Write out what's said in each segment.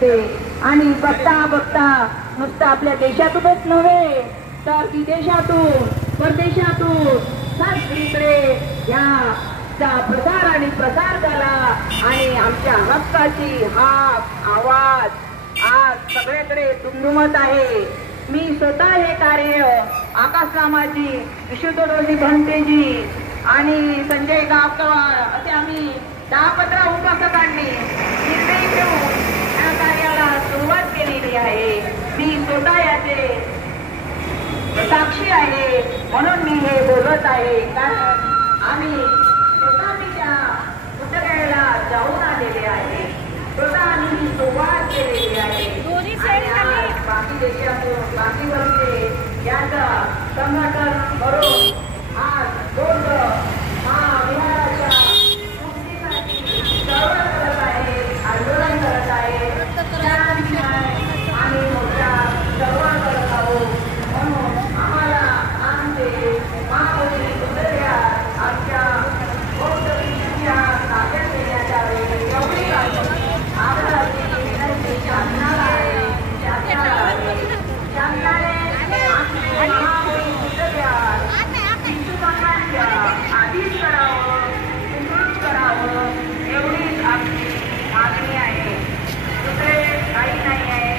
तिकडे. आणि बघता बघता नुसतं आपल्या देशातूनच नव्हे तर विदेशातून परदेशातून सगळीकडे याचा प्रसार आणि प्रसार झाला. आणि आमच्या हक्काची हाक आवाज आज सगळीकडे दुमदुमत आहे. मी स्वतः हे कार्य आकाश रामाजी, विशुद्धोजी भंतेजी आणि संजय गावकर असे आम्ही 10-15 उपासकांनी निर्णय घेऊन या कार्याला सुरुवात केलेली आहे. मी स्वतः याचे साक्षी आहे म्हणून मी हे बोलत आहे. कारण आम्ही स्वतः मी त्या पुतळ्याला जाऊन आलेले आहे. स्वतः आम्ही सुरुवात केलेली आहे. बाकी देशातून बाकी वर्षे याचा संघटन करून आज बौद्ध महाविहाराच्या मुक्तीसाठी चळवळ करत आहे, आंदोलन करत आहे. आम्ही मोठ्या चळवळ करत आहोत. म्हणून आम्हाला आमचे महाबोधी पुतळ्या आमच्या बौद्ध भिक्षूंच्या ताब्यात देण्यात यावे एवढी आग्रहाची विनंती शासनाला आहे. आधीच करावं, सुखरूप करावं एवढीच आपली मागणी आहे. दुसरे काही नाही आहे.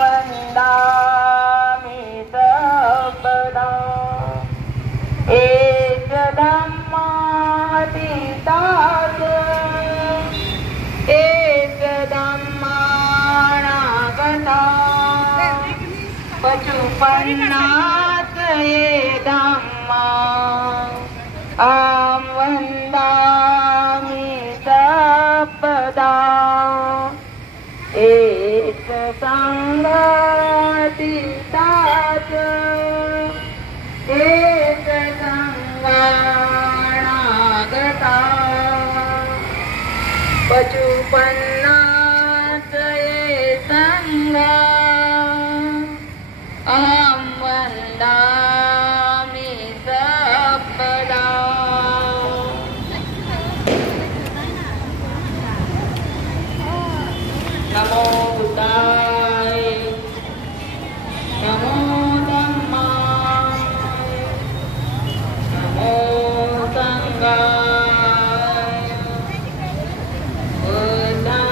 वंदामि पन्नास ये धम्मा आम वंदामि सपदा एक संगती ताज एक संगाणागता पचुपन्नास ये संगा अहं वन्दामि सपदा। नमो बुद्धाय नमो धम्माय नमो संघाय बुद्धं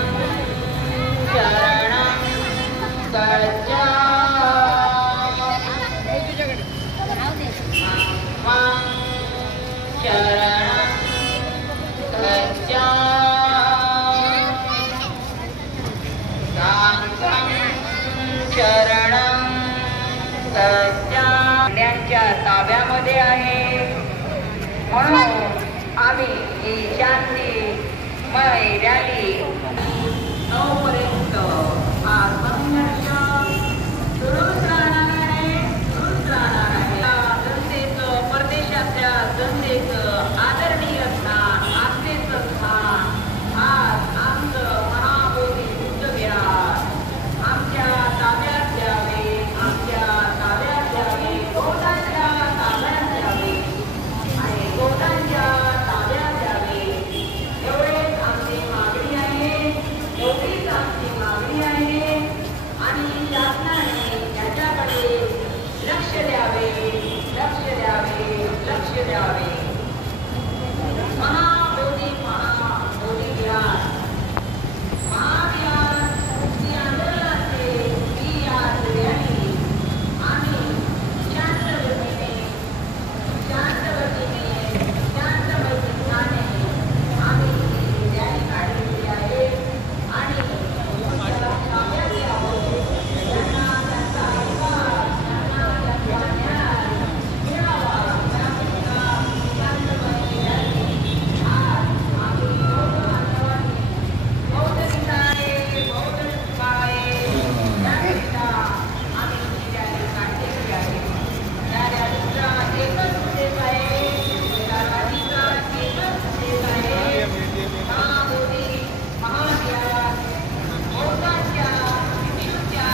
शरणं त्यांच्या ताब्यामध्ये आहे म्हणून आम्ही ही शांतीमय रॅली 9 पर्यंत हा संघर्ष सुरूच राहणार आहे. जनतेचं परदेशातल्या जनतेचं आदरणीय स्थान आस्थेचं स्थान आज आमचं महाबोधी बुद्धविहार आमच्या ताब्यात द्यावे गोदांच्या ताब्यात द्यावे आणि गोदांच्या ताब्यात द्यावे एवढीच आमची मागणी आहे आणि शासनाने याच्याकडे लक्ष द्यावे. महाबोधी विहार मुक्ती आंदोलनाचे ही आज रॅली आम्ही शांतवतीने आम्ही ही रॅली काढलेली आहे आणि त्यांना त्यांचा अधिकार त्यांना त्यांचा न्याय मिळावा याकरिता शांतवती रॅली आज आम्ही बौद्ध सुखाय याकरिता आम्ही ही रॅली काढलेली आहे. या रॅलीचा एकच उद्देश आहे महाबोधी महाविहार बौद्धांच्या भिक्षूंच्या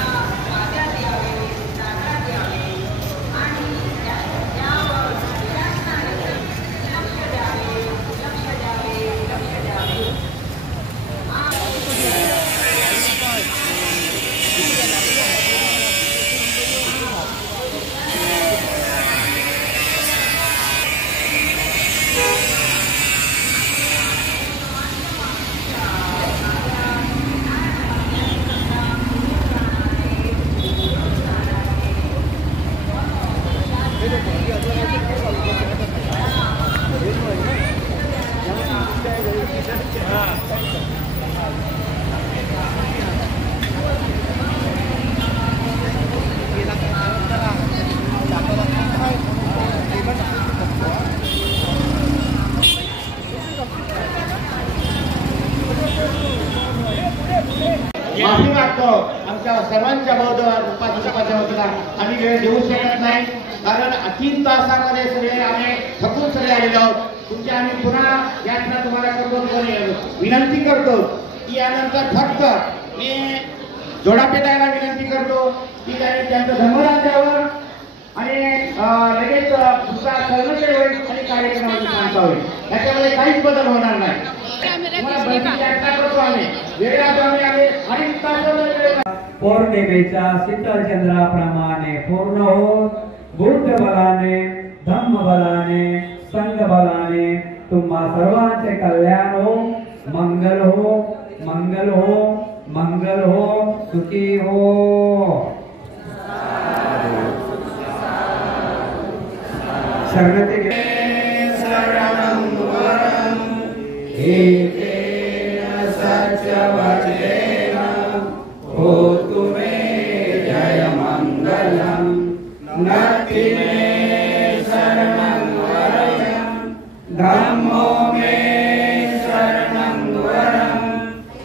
ताब्यात यावे आणि त्यावर शासनाने लक्ष द्यावे. माफी मागतो आमच्या सर्वांच्या बौद्ध उपासकाच्या वतीला आम्ही वेळ देऊ शकत नाही कारण 3 तासामध्ये सगळे आम्ही थकून सगळे आलेलो आहोत. तुमची आम्ही पुन्हा यात्रा तुम्हाला करतो विनंती करतो की यानंतर फक्त मी जोडा पेटायला विनंती करतो की त्यांचं धर्मराज्यावर आणि लगेच दुसरा कर्मचारी होईल आणि कार्यक्रमाची सांगता होईल. याच्यामध्ये काहीच बदल होणार नाही. पौर्णिमेच्या शीतलचंद्राप्रमाणे पूर्ण होत बुद्ध बलाने धम्म बलाने संघ बलाने तुम्हा सर्वांचे कल्याण हो, मंगल हो, मंगल हो, मंगल हो, सुखी हो. शरणते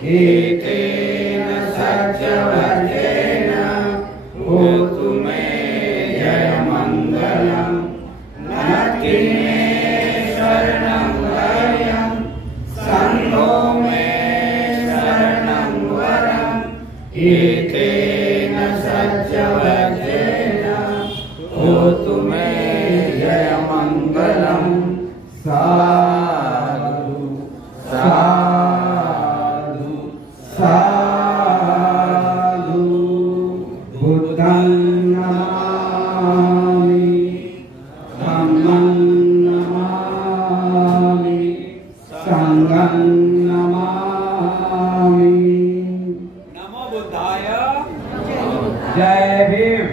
एकेन सत्यवचेन होतु मे जयमङ्गलम् नास्ति मे शरणं वरं सङ्गो मे शरणं वरम् एकेन सत्यवचेन होतु मे जयमङ्गलम् साधु साधु साधु बुद्धं नमामि धम्मं नमामि संघं नमामि। नमो बुद्धाय। जय भीम।